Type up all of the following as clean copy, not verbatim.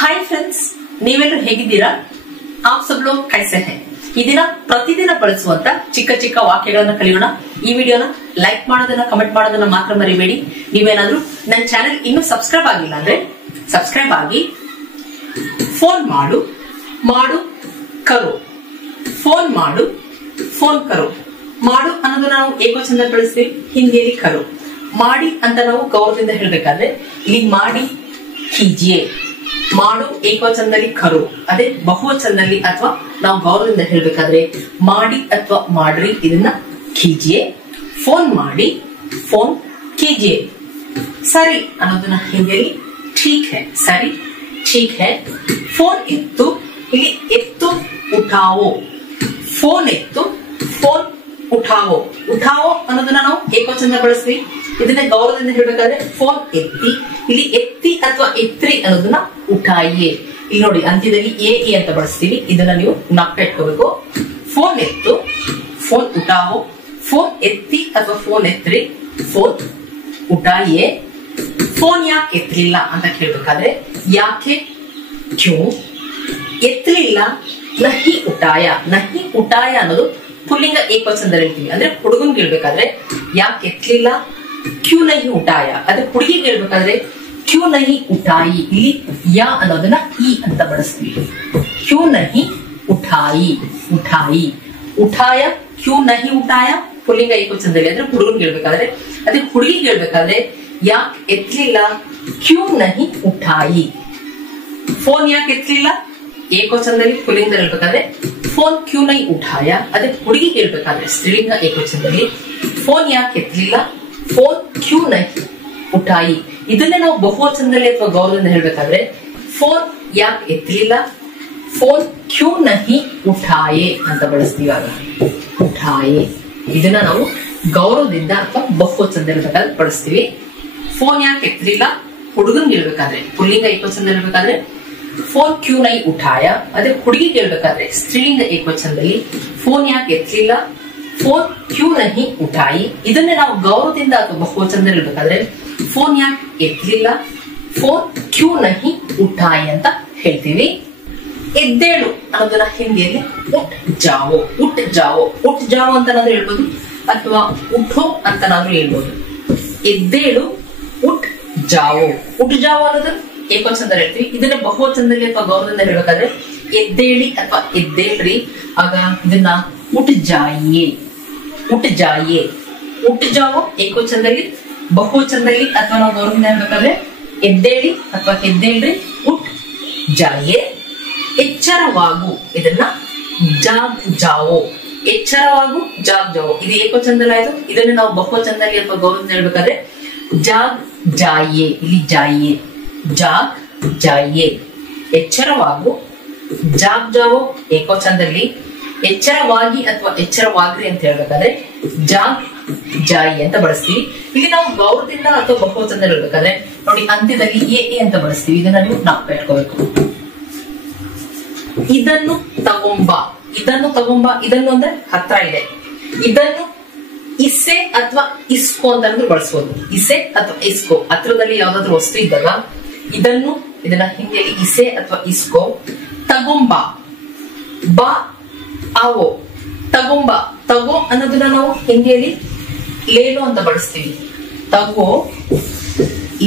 Hi friends, ನೀವೆಲ್ಲರೂ ಹೇಗಿದ್ದೀರಾ? आप सब लोग कैसे हैं? ಈ ದಿನ ಪ್ರತಿದಿನ ಬಳಸುವಂತ ಚಿಕ್ಕ ಚಿಕ್ಕ ವಾಕ್ಯಗಳನ್ನು ಕಲಿಯೋಣ. ಈ ವಿಡಿಯೋನ ಲೈಕ್ ಮಾಡೋದನ್ನ, ಕಮೆಂಟ್ ಮಾಡೋದನ್ನ ಮಾತ್ರ ಮರಿಬೇಡಿ. ನೀವೇನಾದ್ರೂ ನನ್ನ ಚಾನೆಲ್ ಇನ್ನೂ ಸಬ್ಸ್ಕ್ರೈಬ್ ಆಗಿಲ್ಲ ಅಂದ್ರೆ ಸಬ್ಸ್ಕ್ರೈಬ್ ಆಗಿ. ಫೋನ್ ಮಾಡು, ಮಾಡು ಕರೋ. ಫೋನ್ ಮಾಡು, ಫೋನ್ ಕರೋ. ಮಾಡು ಅನ್ನೋದು ನಾವು ಏಕವಚನದಲ್ಲಿ ಬಳಸ್ತೀವಿ, ಹಿಂದಿಯಲ್ಲಿ ಕರೋ. ಮಾಡಿ ಅಂತ ನಾವು ಗೌರವದಿಂದ ಹೇಳ್ಬೇಕಾದ್ರೆ ಇಲ್ಲಿ ಮಾಡಿ ಕೀಜಿಯೆ. ಮಾಡು ಏಕವಚನದಲ್ಲಿ ಕರೋ, ಅದೇ ಬಹುವಚನದಲ್ಲಿ ಅಥವಾ ನಾವು ಗೌರವದಿಂದ ಹೇಳ್ಬೇಕಾದ್ರೆ ಮಾಡಿ ಅಥವಾ ಮಾಡ್ರಿ, ಇದನ್ನ ಕೀಜಿಯೆ. ಫೋನ್ ಮಾಡಿ, ಫೋನ್ ಕೀಜಿಯೆ. ಸರಿ ಅನ್ನೋದನ್ನ ಹಿಂದಿಯಲ್ಲಿ ಠೀಕ್ ಹೈ. ಸರಿ, ಠೀಕ್ ಹೈ. ಫೋನ್ ಎತ್ತು, ಇಲ್ಲಿ ಎತ್ತು ಉಠಾವೋ. ಫೋನ್ ಎತ್ತು, ಫೋನ್ ಉಠಾವೋ. ಉಠಾವೋ ಅನ್ನೋದನ್ನ ನಾವು ಏಕವಚನ ಬಳಸ್ತೀವಿ, ಇದನ್ನ ಗೌರವದಿಂದ ಹೇಳ್ಬೇಕಾದ್ರೆ ಫೋನ್ ಎತ್ತಿ. ಇಲ್ಲಿ ಎತ್ತಿ ಅಥವಾ ಎತ್ರಿ ಅನ್ನೋದನ್ನ ಉಠಾಯಿಯೇ. ಇಲ್ಲಿ ನೋಡಿ ಅಂತ್ಯದಲ್ಲಿ ಎ ಅಂತ ಬಳಸ್ತೀವಿ, ಇದನ್ನ ನೀವು ನಪ್ಪ ಇಟ್ಕೋಬೇಕು. ಫೋನ್ ಎತ್ತು, ಫೋನ್ ಉಠಾವೋ. ಫೋನ್ ಎತ್ತಿ ಅಥವಾ ಫೋನ್ ಎತ್ರಿ, ಫೋನ್ ಉಠಾಯಿಯೇ. ಫೋನ್ ಯಾಕೆ ಎತ್ತಲಿಲ್ಲ ಅಂತ ಕೇಳ್ಬೇಕಾದ್ರೆ ಯಾಕೆ, ಕ್ಯೂ. ಎತ್ತಲಿಲ್ಲ, ನಹಿ ಉಟಾಯ. ನಹಿ ಉಟಾಯ ಅನ್ನೋದು ಪುಲ್ಲಿಂಗ ಏಕವಚನದಲ್ಲಿ ಹೇಳ್ತೀವಿ, ಅಂದ್ರೆ ಹುಡುಗನ್ ಹೇಳ್ಬೇಕಾದ್ರೆ ಯಾಕೆ ಎತ್ತಲಿಲ್ಲ, ಕ್ಯೂ ನಹಿ ಉಟಾಯ. ಅದೇ ಹುಡುಗಿಗೆ ಹೇಳ್ಬೇಕಾದ್ರೆ ಕ್ಯೂ ನಹಿ ಉಠಾಯಿ. ಇಲ್ಲಿ ಯಾ ಅನ್ನೋದನ್ನ ಇ ಅಂತ ಬಳಸ್ತೀವಿ. ಕ್ಯೂ ನಹಿ ಉಠಾಯಿ, ಉಠಾಯಿ. ಉಠಾಯ, ಕ್ಯೂ ನಹಿ ಉಠಾಯ ಪುಲ್ಲಿಂಗ ಏಕವಚನದಲ್ಲಿ, ಅಂದ್ರೆ ಹುಡುಗನ್ ಹೇಳ್ಬೇಕಾದ್ರೆ. ಅದೇ ಹುಡುಗಿಗೆ ಹೇಳ್ಬೇಕಾದ್ರೆ ಯಾಕೆ ಎತ್ತಲಿಲ್ಲ, ಕ್ಯೂ ನಹಿ ಉಠಾಯಿ. ಫೋನ್ ಯಾಕೆ ಎತ್ತಲಿಲ್ಲ ಏಕವಚನದಲ್ಲಿ ಪುಲ್ಲಿಂಗದಲ್ಲಿ ಹೇಳ್ಬೇಕಾದ್ರೆ ಫೋನ್ ಕ್ಯೂ ನಹಿ ಉಠಾಯ. ಅದೇ ಹುಡುಗಿಗೆ ಹೇಳ್ಬೇಕಾದ್ರೆ ಸ್ತ್ರೀಲಿಂಗ ಏಕವಚನದಲ್ಲಿ ಫೋನ್ ಯಾಕೆ ಎತ್ತಲಿಲ್ಲ, ಫೋನ್ ಕ್ಯೂ ನಹಿ ಉಠಾಯಿ. ಇದನ್ನೇ ನಾವು ಬಹುವಚನದಲ್ಲಿ ಅಥವಾ ಗೌರವದಿಂದ ಹೇಳ್ಬೇಕಾದ್ರೆ ಫೋನ್ ಯಾಕೆ ಎತ್ತಲಿಲ್ಲ, ಫೋನ್ ಕ್ಯೂ ನಹಿ ಉಠಾಯೆ ಅಂತ ಬಳಸ್ತೀವಿ. ಆಗ ಉಠಾಯೆ ಇದನ್ನ ನಾವು ಗೌರವದಿಂದ ಅಥವಾ ಬಹುವಚನದಲ್ಲಿ ಬಳಸ್ತೀವಿ. ಫೋನ್ ಯಾಕೆ ಎತ್ತಲಿಲ್ಲ ಹುಡುಗನ್ ಹೇಳ್ಬೇಕಾದ್ರೆ ಪುಲ್ಲಿಂಗ ಏಕವಚನದಲ್ಲಿ ಹೇಳ್ಬೇಕಾದ್ರೆ ಫೋನ್ ಕ್ಯೂ ನಹಿ ಉಠಾಯ. ಅದೇ ಹುಡುಗಿಗೆ ಹೇಳ್ಬೇಕಾದ್ರೆ ಸ್ತ್ರೀಲಿಂಗ ಏಕವಚನದಲ್ಲಿ ಫೋನ್ ಯಾಕೆ ಎತ್ತಲಿಲ್ಲ, ಫೋನ್ ಕ್ಯೂ ನಹಿ ಉಠಾಯಿ. ಇದನ್ನೇ ನಾವು ಗೌರವದಿಂದ ಅಥವಾ ಬಹುವಚನದಲ್ಲಿ ಹೇಳ್ಬೇಕಾದ್ರೆ ಫೋನ್ ಯಾಕೆ ಎತ್ತಲಿಲ್ಲ, ಫೋನ್ ಕ್ಯೂ ನಹಿ ಉಠಾಯಿ ಅಂತ ಹೇಳ್ತೀವಿ. ಎದ್ದೇಳು ಅನ್ನೋದನ್ನ ಹಿಂದಿಯಲ್ಲಿ ಉಟ್ ಜಾವೋ. ಉಟ್ ಜಾವೋ, ಉಟ್ ಜಾವೋ ಅಂತ ನಾದ್ರೂ ಹೇಳ್ಬೋದು ಅಥವಾ ಉಠೋ ಅಂತ ನಾದ್ರೂ ಹೇಳ್ಬೋದು. ಎದ್ದೇಳು, ಉಟ್ ಜಾವೋ. ಉಟ್ ಜಾವೋ ಅನ್ನೋದು ಏಕವಚನದಲ್ಲಿ ಹೇಳ್ತೀವಿ, ಇದನ್ನ ಬಹುವಚನದಲ್ಲಿ ಅಥವಾ ಗೌರವದಿಂದ ಹೇಳ್ಬೇಕಾದ್ರೆ ಎದ್ದೇಳಿ ಅಥವಾ ಎದ್ದೇಳ್ರಿ. ಆಗ ಇದನ್ನ ಉಟ್ ಜಾಯಿಯೇ, ಉಟ್ ಜಾಯಿಯೇ. ಉಟ್ ಜಾವೋ ಏಕವಚನದಲ್ಲಿ, ಬಹುವಚನದಲ್ಲಿ ಅಥವಾ ನಾವು ಗೌರವದಿಂದ ಹೇಳ್ಬೇಕಾದ್ರೆ ಎದ್ದೇಳಿ ಅಥವಾ ಎದ್ದೇಳ್ರಿ, ಉಟ್ ಜಾಯಿಯೇ. ಎಚ್ಚರವಾಗು, ಇದನ್ನ ಜಾಗ್ ಜಾವೋ. ಎಚ್ಚರವಾಗು, ಜಾಗ್ ಜಾವೋ. ಇದು ಏಕವಚನದಲ್ಲಿ ಆಯ್ತು. ಇದನ್ನ ನಾವು ಬಹುವಚನದಲ್ಲಿ ಅಥವಾ ಗೌರವದಿಂದ ಹೇಳ್ಬೇಕಾದ್ರೆ ಜಾಗ್ ಜಾಯಿಯೇ. ಇಲ್ಲಿ ಜಾಯಿಯೇ, ಜಾಗ್ ಜಾಯಿಯೇ. ಎಚ್ಚರವಾಗು, ಜಾಗ್ ಜಾವೋ ಏಕವಚನದಲ್ಲಿ. ಎಚ್ಚರವಾಗಿ ಅಥವಾ ಎಚ್ಚರವಾಗ್ರಿ ಅಂತ ಹೇಳ್ಬೇಕಾದ್ರೆ ಜಾಗ್ ಜಾಯಿ ಅಂತ ಬಳಸ್ತೀವಿ. ಇಲ್ಲಿ ನಾವು ಗೌರವದಿಂದ ಅಥವಾ ಬಹುವಚನದಲ್ಲಿ ಹೇಳ್ಬೇಕಾದ್ರೆ ನೋಡಿ ಅಂತ್ಯದಲ್ಲಿ ಎ ಅಂತ ಬಳಸ್ತೀವಿ, ಇದನ್ನ ನೀವು ಜ್ಞಾಪಕ ಇಟ್ಕೋಬೇಕು. ಇದನ್ನು ತಗೊಂಬ, ಇದನ್ನು ತಗೊಂಬ. ಇದನ್ನು ಅಂದ್ರೆ ಹತ್ರ ಇದೆ. ಇದನ್ನು ಇಸೆ ಅಥವಾ ಇಸ್ಕೋ ಅಂತ ಬಳಸಬಹುದು. ಇಸೆ ಅಥವಾ ಇಸ್ಕೋ, ಹತ್ರದಲ್ಲಿ ಯಾವ್ದಾದ್ರು ವಸ್ತು ಇದ್ದಾಗ ಇದನ್ನು, ಇದನ್ನ ಹಿಂದಿಯಲ್ಲಿ ಇಸೆ ಅಥವಾ ಇಸ್ಕೋ. ತಗೊಂಬ, ಬಾ ಆವೋ. ತಗೊಂಬ, ತಗೋ ಅನ್ನೋದನ್ನ ನಾವು ಹಿಂದಿಯಲ್ಲಿ ಲೇಲೋ ಅಂತ ಬಳಸ್ತೀವಿ. ತಗೋ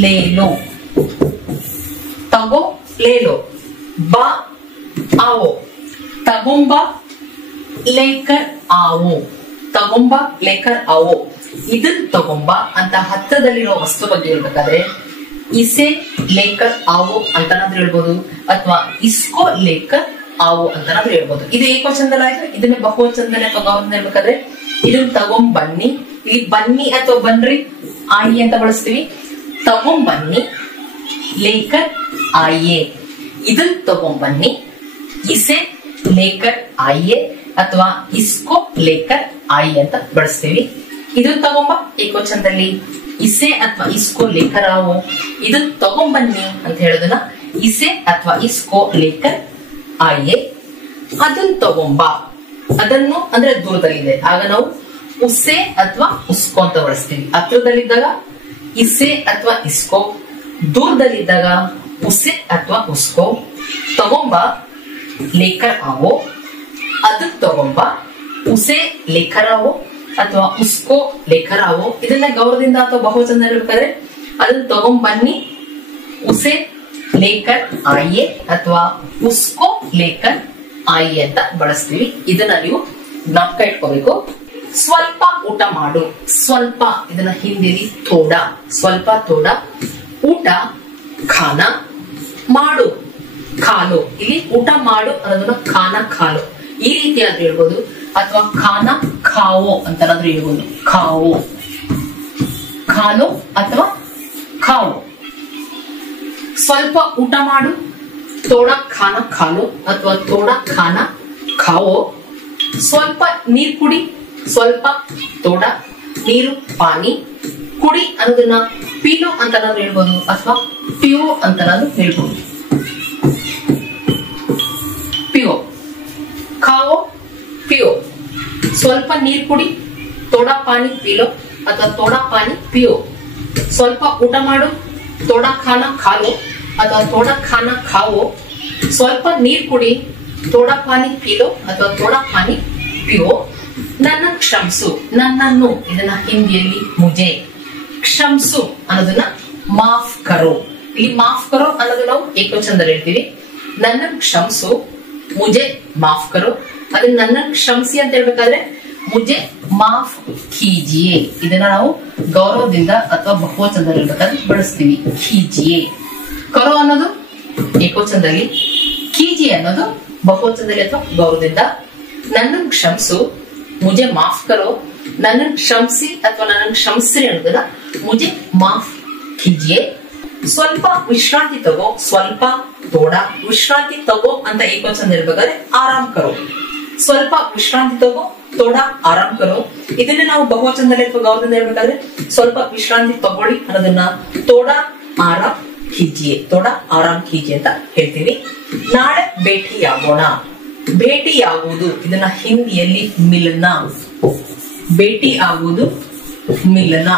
ಲೇಲೋ, ತಗೋ ಲೇಲೋ. ಬಾ ಆವೋ, ತಗೊಂಬ ಲೇಕರ್ ಆವೋ. ತಗೊಂಬ ಲೇಕರ್ ಆವೋ. ಇದನ್ ತಗೊಂಬ ಅಂತ ಹತ್ತದಲ್ಲಿರೋ ವಸ್ತು ಬಗ್ಗೆ ಹೇಳ್ಬೇಕಾದ್ರೆ ಇಸೆ ಲೇಕರ್ ಆವೋ ಅಂತನಾದ್ರೂ ಹೇಳ್ಬೋದು ಅಥವಾ ಇಸ್ಕೋ ಲೇಕರ್ ಆವೋ ಅಂತನಾದ್ರೂ ಹೇಳ್ಬೋದು. ಇದು ಏಕವಚನದಲ್ಲಿ ಆಯ್ತು. ಇದನ್ನ ಬಹುವಚನದಲ್ಲಿ ಅಥವಾ ಗೌರವದಿಂದ ಹೇಳ್ಬೇಕಾದ್ರೆ ಇದನ್ನ ತಗೊಂಡ್ ಬನ್ನಿ. ಇಲ್ಲಿ ಬನ್ನಿ ಅಥವಾ ಬನ್ರಿ ಆಯಿ ಅಂತ ಬಳಸ್ತೀವಿ. ತಗೊಂಡ್ ಬನ್ನಿ, ಲೇಕರ್ ಆಯೇ. ಇದನ್ ತಗೊಂಡ್ ಬನ್ನಿ, ಇಸೆ ಲೇಕರ್ ಆಯೇ ಅಥವಾ ಇಸ್ಕೋ ಲೇಕರ್ ಆಯಿ ಅಂತ ಬಳಸ್ತೀವಿ. ಇದನ್ನ ತಗೊಂಬ ಏಕವಚನದಲ್ಲಿ ಇಸೆ ಅಥವಾ ಇಸ್ಕೋ ಲೇಕರ್ ಆವೋ. ಇದನ್ನ ತಗೊಂಬನ್ನಿ ಅಂತ ಹೇಳೋದನ್ನ ಇಸೆ ಅಥವಾ ಇಸ್ಕೋ ಲೇಕರ್ ಆಯೇ. ಅದನ್ನ ತಗೊಂಬ, ಅದನ್ನು ಅಂದ್ರೆ ದೂರದಲ್ಲಿದೆ, ಆಗ ನಾವು ಉಸೆ ಅಥವಾ ಉಸ್ಕೋ ಅಂತ ಬಳಸ್ತೀವಿ. ಹತ್ರದಲ್ಲಿದ್ದಾಗ ಇಸೆ ಅಥವಾ ಇಸ್ಕೋ, ದೂರದಲ್ಲಿದ್ದಾಗ ಉಸೆ ಅಥವಾ ಉಸ್ಕೋ, ತಗೊಂಬ ಲೇಕರ್ आवो, ಅದನ್ನ ತಗೊಂಬ, ಉಸೆ ಲೇಕರ್ आवो ಅಥವಾ ಉಸ್ಕೋ ಲೇಕರ್ आवो. ಇದನ್ನ ಗೌರವದಿಂದ ಅಥವಾ ಬಹುವಚನ ಇರಬೇಕಾದ್ರೆ ಅದನ್ನ ತಗೊಂಬನ್ನಿ, ಉಸೆ ಲೇಕರ್ ಆಯಿಯೇ ಅಥವಾ ಉಸ್ಕೋ ಲೇಕರ್ ಆಯಿಯೇ ಅಂತ ಬಳಸ್ತೀವಿ. ಇದನ್ನ ನೀವು ಜ್ಞಾಪಕ ಇಟ್ಕೋಬೇಕು. ಸ್ವಲ್ಪ ಊಟ ಮಾಡು, ಸ್ವಲ್ಪ ಇದನ್ನ ಹಿಂದಿಲಿ ಥೋಡ, ಸ್ವಲ್ಪ ಥೋಡ, ಊಟ ಖಾನ, ಮಾಡು ಖಾಲೋ. ಇಲ್ಲಿ ಊಟ ಮಾಡು ಅನ್ನೋದನ್ನ ಖಾನ ಖಾಲೋ ಈ ರೀತಿಯಾದ್ರೂ ಹೇಳ್ಬೋದು, ಅಥವಾ ಖಾನ ಖಾವೋ ಅಂತನಾದ್ರೂ ಹೇಳ್ಬೋದು. ಖಾವೋ, ಖಾಲೋ ಅಥವಾ ಖಾವೋ. ಸ್ವಲ್ಪ ಊಟ ಮಾಡು, ತೋಡ ಖಾನ ಖಾಲೋ ಅಥವಾ ತೋಡ ಖಾನ ಖಾವೋ. ಸ್ವಲ್ಪ ನೀರ್ ಕುಡಿ, ಸ್ವಲ್ಪ ತೋಡ ನೀರು ಪಾನಿ, ಕುಡಿ ಅನ್ನೋದನ್ನ ಪೀಲೋ ಅಂತನಾದ್ರೂ ಹೇಳ್ಬೋದು ಅಥವಾ ಪಿಯೋ ಅಂತನಾದ್ರೂ ಹೇಳ್ಬೋದು. ಪಿಯೋ, ಖಾವೋ, ಪಿಯೋ. ಸ್ವಲ್ಪ ನೀರ್ ಕುಡಿ, ತೋಡ ಪಾನಿ ಪೀಲೋ ಅಥವಾ ತೋಡ ಪಾನಿ ಪಿಯೋ. ಸ್ವಲ್ಪ ಊಟ ಮಾಡು, ತೋಡ ಖಾನ ಖಾಲೋ ಅಥವಾ ತೋಡ ಖಾನ ಖಾವೋ. ಸ್ವಲ್ಪ ನೀರ್ ಕುಡಿ, ತೋಡ ಪಾನಿ ಪೀಲೋ ಅಥವಾ ತೋಡ ಪಾನಿ ಪಿಯೋ. ನನ್ನ ಕ್ಷಮಿಸು, ನನ್ನನ್ನು ಇದನ್ನ ಹಿಂದಿಯಲ್ಲಿ ಮುಜೆ, ಕ್ಷಮಿಸು ಅನ್ನೋದನ್ನ ಮಾಫ್ ಕರೋ. ಇಲ್ಲಿ ಮಾಫ್ ಕರೋ ಅನ್ನೋದು ನಾವು ಏಕವಚನದಲ್ಲಿ ಹೇಳ್ತೀವಿ. ನನ್ನ ಕ್ಷಮಿಸು, ಮುಜೆ ಮಾಫ್ ಕರೋ. ಅದನ್ನ ನನ್ನ ಕ್ಷಮಿಸಿ ಅಂತ ಹೇಳ್ಬೇಕಾದ್ರೆ ಮುಜೆ ಮಾಫ್ ಕೀಜಿಯೇ, ಇದನ್ನ ನಾವು ಗೌರವದಿಂದ ಅಥವಾ ಬಹುವಚನದಲ್ಲಿ ಹೇಳ್ಬೇಕಾದ್ರೆ ಬಳಸ್ತೀವಿ. ಕೀಜಿಯೇ, ಕರೋ ಅನ್ನೋದು ಏಕವಚನದಲ್ಲಿ, ಕೀಜಿ ಅನ್ನೋದು ಬಹುವಚನದಲ್ಲಿ ಅಥವಾ ಗೌರವದಿಂದ. ನನ್ನ ಕ್ಷಮಿಸು, ಮುಜೆ ಮಾಫ್ ಕರೋ. ನನ್ನ ಕ್ಷಮಿಸಿ ಅಥವಾ ನನ್ನ ಕ್ಷಮಿಸ್ರಿ ಅನ್ನೋದನ್ನ ಮುಜೆ ಮಾಫ್ ಕೀಜಿಯೇ. ಸ್ವಲ್ಪ ವಿಶ್ರಾಂತಿ ತಗೋ, ಸ್ವಲ್ಪ ತೋಡ, ವಿಶ್ರಾಂತಿ ತಗೋ ಅಂತ ಏಕವಚನ ಇರ್ಬೇಕಾದ್ರೆ ಆರಾಮ್ ಕರೋ. ಸ್ವಲ್ಪ ವಿಶ್ರಾಂತಿ ತಗೋ, ತೋಡ ಆರಾಮ್ ಕರೋ. ಇದನ್ನ ನಾವು ಬಹುವಚನದಲ್ಲಿ ಅಥವಾ ಗೌರವದಿಂದ ಹೇಳ್ಬೇಕಾದ್ರೆ ಸ್ವಲ್ಪ ವಿಶ್ರಾಂತಿ ತಗೊಳ್ಳಿ ಅನ್ನೋದನ್ನ ತೋಡ ಆರಾಮ್ ಕೀಜಿಯೇ, ತೋಡ ಆರಾಮ್ ಕೀಜಿಯೇ ಅಂತ ಹೇಳ್ತೀವಿ. ನಾಳೆ ಭೇಟಿಯಾಗೋಣ, ಭೇಟಿಯಾಗುವುದು ಇದನ್ನ ಹಿಂದಿಯಲ್ಲಿ ಮಿಲನ, ಭೇಟಿ ಆಗುವುದು ಮಿಲನ.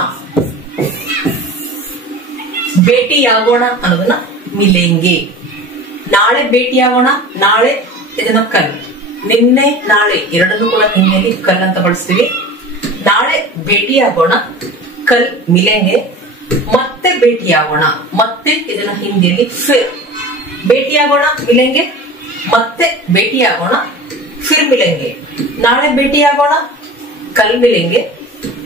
ಭೇಟಿಯಾಗೋಣ ಅನ್ನೋದನ್ನ ಮಿಲೆಂಗೆ. ನಾಳೆ ಭೇಟಿಯಾಗೋಣ, ನಾಳೆ ಇದನ್ನ ಕಲ್, ನಿನ್ನೆ ನಾಳೆ ಎರಡನ್ನೂ ಕೂಡ ಹಿಂದಿಯಲ್ಲಿ ಕಲ್ ಅಂತ ಬಳಸ್ತೀವಿ. ನಾಳೆ ಭೇಟಿಯಾಗೋಣ, ಕಲ್ ಮಿಲೆಂಗೆ. ಮತ್ತೆ ಭೇಟಿಯಾಗೋಣ, ಮತ್ತೆ ಇದನ್ನ ಹಿಂದಿಯಲ್ಲಿ ಫಿರ್. ಭೇಟಿಯಾಗೋಣ ಮಿಲೆಂಗೆ, ಮತ್ತೆ ಭೇಟಿಯಾಗೋಣ ಫಿರ್ ಮಿಲೆಂಗೆ. ನಾಳೆ ಭೇಟಿಯಾಗೋಣ, ಕಲ್ ಮಿಲೆಂಗೆ.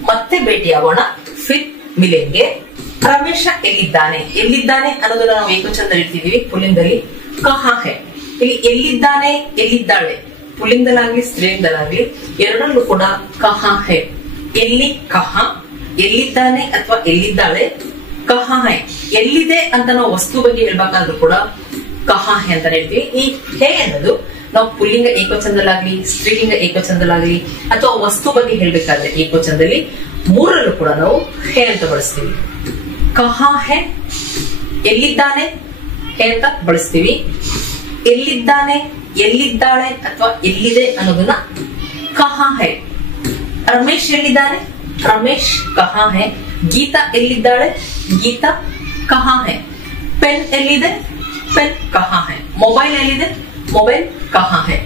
ಮತ್ತೆ ಭೇಟಿಯಾಗೋಣ, ಫಿರ್ ಮಿಲೆಂಗೆ. ರಮೇಶ ಎಲ್ಲಿದ್ದಾನೆ, ಎಲ್ಲಿದ್ದಾನೆ ಅನ್ನೋದನ್ನ ನಾವು ಏಕವಚನದಲ್ಲಿ ಇರ್ತಿದೀವಿ, ಪುಲ್ಲಿಂದಲ್ಲಿ ಕಹಾ ಹೈ. ಇಲ್ಲಿ ಎಲ್ಲಿದ್ದಾನೆ, ಎಲ್ಲಿದ್ದಾಳೆ, ಪುಲ್ಲಿಂದಲಾಗ್ಲಿ ಸ್ತ್ರೀಲಿಂದಲಾಗ್ಲಿ ಎರಡಲ್ಲೂ ಕೂಡ ಕಹಾ ಹೈ. ಎಲ್ಲಿ ಕಹಾ, ಎಲ್ಲಿದ್ದಾನೆ ಅಥವಾ ಎಲ್ಲಿದ್ದಾಳೆ, ಕಹಾ ಹೈ. ಎಲ್ಲಿದೆ ಅಂತ ನಾವು ವಸ್ತು ಬಗ್ಗೆ ಹೇಳ್ಬೇಕಾದ್ರೂ ಕೂಡ ಕಹಾ ಹೈ ಅಂತ ಹೇಳ್ತೀವಿ. ಈ ಹೇ ಅನ್ನೋದು ನಾವು ಪುಲ್ಲಿಂಗ ಏಕವಚನದಲ್ಲಾಗ್ಲಿ ಸ್ತ್ರೀಲಿಂಗ ಏಕವಚನದಲ್ಲಾಗ್ಲಿ ಅಥವಾ ವಸ್ತು ಬಗ್ಗೆ ಹೇಳ್ಬೇಕಾದ್ರೆ ಏಕವಚನದಲ್ಲಿ ಮೂರಲ್ಲೂ ಕೂಡ ನಾವು ಹೇ ಅಂತ ಬಳಸ್ತೀವಿ. ಕಹಾ ಹೈ, ಎಲ್ಲಿದ್ದಾನೆ ಹೇ ಅಂತ ಬಳಸ್ತೀವಿ. ಎಲ್ಲಿದ್ದಾನೆ, ಎಲ್ಲಿದ್ದಾಳೆ ಅಥವಾ ಎಲ್ಲಿದೆ ಅನ್ನೋದನ್ನ ಕಹಾ ಹೈ. ರಮೇಶ್ ಎಲ್ಲಿದ್ದಾನೆ, ರಮೇಶ್ ಕಹಾ ಹೈ. ಗೀತಾ ಎಲ್ಲಿದ್ದಾಳೆ, ಗೀತಾ ಕಹಾ ಹೈ. ಪೆನ್ ಎಲ್ಲಿದೆ, ಪೆನ್ ಕಹಾ ಹೈ. ಮೊಬೈಲ್ ಎಲ್ಲಿದೆ, ಮೊಬೈಲ್ ಕಹಾ ಹೈ.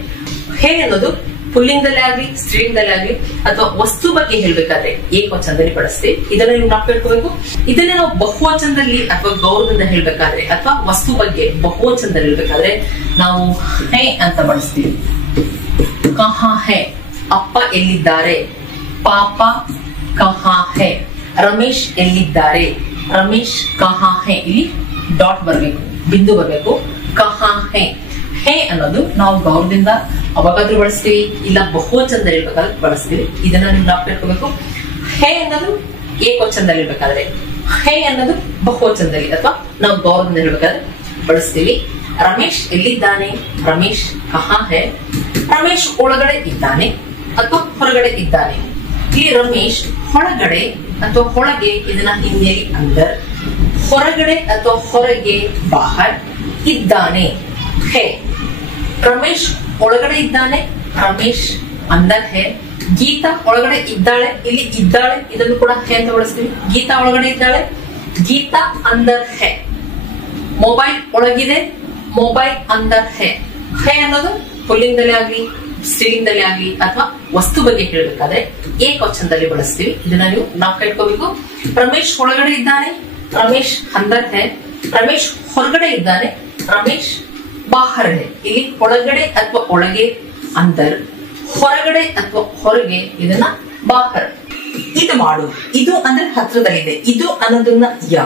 ಹೇ ಅನ್ನೋದು ಪುಲ್ಲಿಂಗದಲ್ಲೇ ಆಗ್ಲಿ ಸ್ತ್ರೀಲಿಂಗದಲ್ಲೇ ಆಗ್ಲಿ ಅಥವಾ ವಸ್ತು ಬಗ್ಗೆ ಹೇಳ್ಬೇಕಾದ್ರೆ ಏಕವಚನದಲ್ಲಿ ಬಳಸ್ತೀವಿ. ಇದನ್ನ ನೀವು ನಾಲ್ಕು. ಇದನ್ನ ನಾವು ಬಹುವಚನದಲ್ಲಿ ಅಥವಾ ಗೌರವದಿಂದ ಹೇಳ್ಬೇಕಾದ್ರೆ ಅಥವಾ ವಸ್ತು ಬಗ್ಗೆ ಬಹುವಚನದಲ್ಲಿ ಹೇಳ್ಬೇಕಾದ್ರೆ ನಾವು ಹೇ ಅಂತ ಬಳಸ್ತೀವಿ. ಕಹಾ ಹೈ, ಅಪ್ಪ ಎಲ್ಲಿದ್ದಾರೆ, ಪಾಪ ಕಹಾ ಹೈ. ರಮೇಶ್ ಎಲ್ಲಿದ್ದಾರೆ, ರಮೇಶ್ ಕಹಾ ಹೈ. ಇಲ್ಲಿ ಡಾಟ್ ಬರ್ಬೇಕು, ಬಿಂದು ಬರ್ಬೇಕು. ಕಹಾ ಹೈ. ಹೇ ಅನ್ನೋದು ನಾವು ಗೌರವದಿಂದ ಅವಾಗಾದ್ರೂ ಬಳಸ್ತೀವಿ, ಇಲ್ಲ ಬಹುವಚನದಲ್ಲಿ ಇರ್ಬೇಕಾದ್ರೆ ಬಳಸ್ತೀವಿ. ಇದನ್ನ ನೀವು ನಾಲ್ಕು. ಹೇ ಅನ್ನೋದು ಏಕವಚನದಲ್ಲಿ ಇರ್ಬೇಕಾದ್ರೆ, ಹೇ ಅನ್ನೋದು ಬಹುವಚನದಲ್ಲಿ ಅಥವಾ ನಾವು ಗೌರವದಿಂದ ಹೇಳ್ಬೇಕಾದ್ರೆ ಬಳಸ್ತೀವಿ. ರಮೇಶ್ ಎಲ್ಲಿದ್ದಾನೆ, ರಮೇಶ್ ಕಹಾ ಹೈ. ರಮೇಶ್ ಒಳಗಡೆ ಇದ್ದಾನೆ ಅಥವಾ ಹೊರಗಡೆ ಇದ್ದಾನೆ. ಇಲ್ಲಿ ರಮೇಶ್ ಒಳಗಡೆ ಅಥವಾ ಹೊರಗೆ ಇದನ್ನ ಹಿಂದಿಯಲ್ಲಿ ಅಂದರ್, ಹೊರಗಡೆ ಅಥವಾ ಹೊರಗೆ ಬಾಹರ್, ಇದ್ದಾನೆ ಹೇ. ರಮೇಶ್ ಒಳಗಡೆ ಇದ್ದಾನೆ, ರಮೇಶ್ ಅಂದರ್ ಹೇ. ಗೀತಾ ಒಳಗಡೆ ಇದ್ದಾಳೆ, ಇಲ್ಲಿ ಇದ್ದಾಳೆ ಇದನ್ನು ಕೂಡ ಹೇ ಅಂತ ಬಳಸ್ತೀವಿ. ಗೀತಾ ಒಳಗಡೆ ಇದ್ದಾಳೆ, ಗೀತಾ ಅಂದರ್ ಹೇ. ಮೊಬೈಲ್ ಒಳಗಿದೆ, ಮೊಬೈಲ್ ಅಂದರ್ ಹೇ ಅನ್ನೋದು ಪುಲ್ಲಿಂಗದಲ್ಲಿ ಆಗ್ಲಿ ಸ್ತ್ರೀಲಿಂಗದಲ್ಲಿ ಆಗ್ಲಿ ಅಥವಾ ವಸ್ತು ಬಗ್ಗೆ ಹೇಳಬೇಕಾದ್ರೆ ಏಕವಚನದಲ್ಲಿ ಬಳಸ್ತೀವಿ. ಇದನ್ನ ನೀವು ನಾವು ಇಟ್ಕೋಬೇಕು. ರಮೇಶ್ ಒಳಗಡೆ ಇದ್ದಾನೆ, ರಮೇಶ್ ಅಂದರ್ ಹೇ. ರಮೇಶ್ ಹೊರಗಡೆ ಇದ್ದಾನೆ, ರಮೇಶ್ ಬಾಹರ್ ಹೇ. ಇಲ್ಲಿ ಒಳಗಡೆ ಅಥವಾ ಒಳಗೆ ಅಂದರ್, ಹೊರಗಡೆ ಅಥವಾ ಹೊರಗೆ ಇದನ್ನ ಬಾಹರ್. ಇದು ಮಾಡು, ಇದು ಅಂದ್ರೆ ಹತ್ರದಲ್ಲಿದೆ, ಇದು ಅನ್ನೋದನ್ನ ಯ.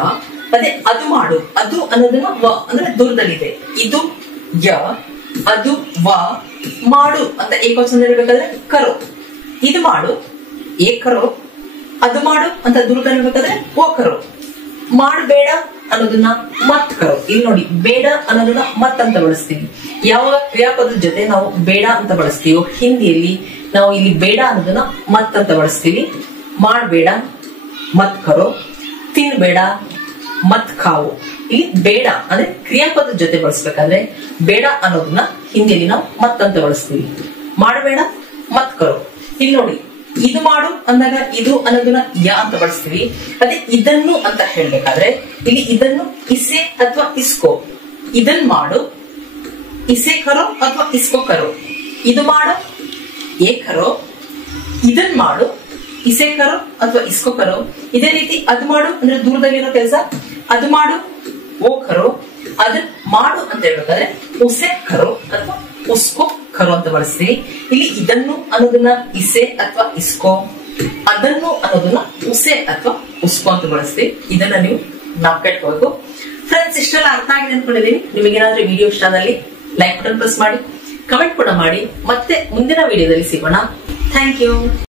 ಅದೇ ಅದು ಮಾಡು, ಅದು ಅನ್ನೋದನ್ನ ವ ಅಂದ್ರೆ ದೂರದಲ್ಲಿದೆ. ಇದು ಯ, ಅದು ವ. ಮಾಡು ಅಂತ ಏಕವಚನ ಇರ್ಬೇಕಾದ್ರೆ ಕರೋ. ಇದು ಮಾಡು ಏ ಕರೋ, ಅದು ಮಾಡು ಅಂತ ದೂರದಲ್ಲಿ ಇರ್ಬೇಕಾದ್ರೆ ಓ ಕರೋ. ಮಾಡಬೇಡ ಅನ್ನೋದನ್ನ ಮತ್ ಕರೋ. ಇಲ್ಲಿ ನೋಡಿ, ಬೇಡ ಅನ್ನೋದನ್ನ ಮತ್ ಅಂತ ಬಳಸ್ತೀವಿ. ಯಾವಾಗ ಕ್ರಿಯಾಪದದ ಜೊತೆ ನಾವು ಬೇಡ ಅಂತ ಬಳಸ್ತೀವೋ ಹಿಂದಿಯಲ್ಲಿ ನಾವು ಇಲ್ಲಿ ಬೇಡ ಅನ್ನೋದನ್ನ ಮತ್ ಅಂತ ಬಳಸ್ತೀವಿ. ಮಾಡಬೇಡ ಮತ್ ಕರೋ, ತಿನ್ಬೇಡ ಮತ್ ಖಾವು. ಇಲ್ಲಿ ಬೇಡ ಅಂದ್ರೆ ಕ್ರಿಯಾಪದದ ಜೊತೆ ಬಳಸ್ಬೇಕಾದ್ರೆ ಬೇಡ ಅನ್ನೋದನ್ನ ಹಿಂದಿಯಲ್ಲಿ ನಾವು ಮತ್ ಅಂತ ಬಳಸ್ತೀವಿ. ಮಾಡಬೇಡ ಮತ್ ಕರೋ. ಇಲ್ಲಿ ನೋಡಿ, ಇದು ಮಾಡು ಅಂದಾಗ ಇದು ಅನ್ನೋದನ್ನ ಯ ಅಂತ ಬಳಸ್ತೀವಿ. ಅದೇ ಇದನ್ನು ಅಂತ ಹೇಳ್ಬೇಕಾದ್ರೆ ಇಲ್ಲಿ ಇದನ್ನು ಇಸೆ ಅಥವಾ ಇಸ್ಕೋ. ಇದನ್ ಮಾಡು ಇಸೆ ಕರೋ ಅಥವಾ ಇಸ್ಕೋ ಕರೋ. ಇದು ಮಾಡು ಏ ಕರೋ, ಇದನ್ ಮಾಡು ಇಸೆ ಕರೋ ಅಥವಾ ಇಸ್ಕೋ ಕರೋ. ಇದೇ ರೀತಿ ಅದು ಮಾಡು ಅಂದ್ರೆ ದೂರದಲ್ಲಿರೋ ಕೆಲಸ, ಅದು ಮಾಡು ಓ ಕರೋ. ಅದನ್ ಮಾಡು ಅಂತ ಹೇಳ್ಬೇಕಾದ್ರೆ ಉಸೆ ಕರೋ ಅಥವಾ ಉಸ್ಕೋ ಕರೋ ಅಂತ ಬಳಸ್ತೀವಿ. ಇಲ್ಲಿ ಇದನ್ನು ಅನ್ನೋದನ್ನ ಇಸೆ ಅಥವಾ ಇಸ್ಕೋ, ಅದನ್ನು ಅನ್ನೋದನ್ನ ಉಸೆ ಅಥವಾ ಉಸ್ಕೋ ಅಂತ ಬಳಸ್ತೀವಿ. ಇದನ್ನ ನೀವು ನಾಪ್ಕೊಳ್ಬೇಕು. ಫ್ರೆಂಡ್ಸ್, ಇಷ್ಟೆಲ್ಲ ಅರ್ಥ ಆಗಿದೆ ಅನ್ಕೊಂಡಿದ್ದೀನಿ. ನಿಮಗೇನಾದ್ರೂ ವಿಡಿಯೋ ಇಷ್ಟ ಆದಲ್ಲಿ ಲೈಕ್ ಬಟನ್ ಪ್ರೆಸ್ ಮಾಡಿ, ಕಮೆಂಟ್ ಕೂಡ ಮಾಡಿ. ಮತ್ತೆ ಮುಂದಿನ ವಿಡಿಯೋದಲ್ಲಿ ಸಿಗೋಣ. Thank you.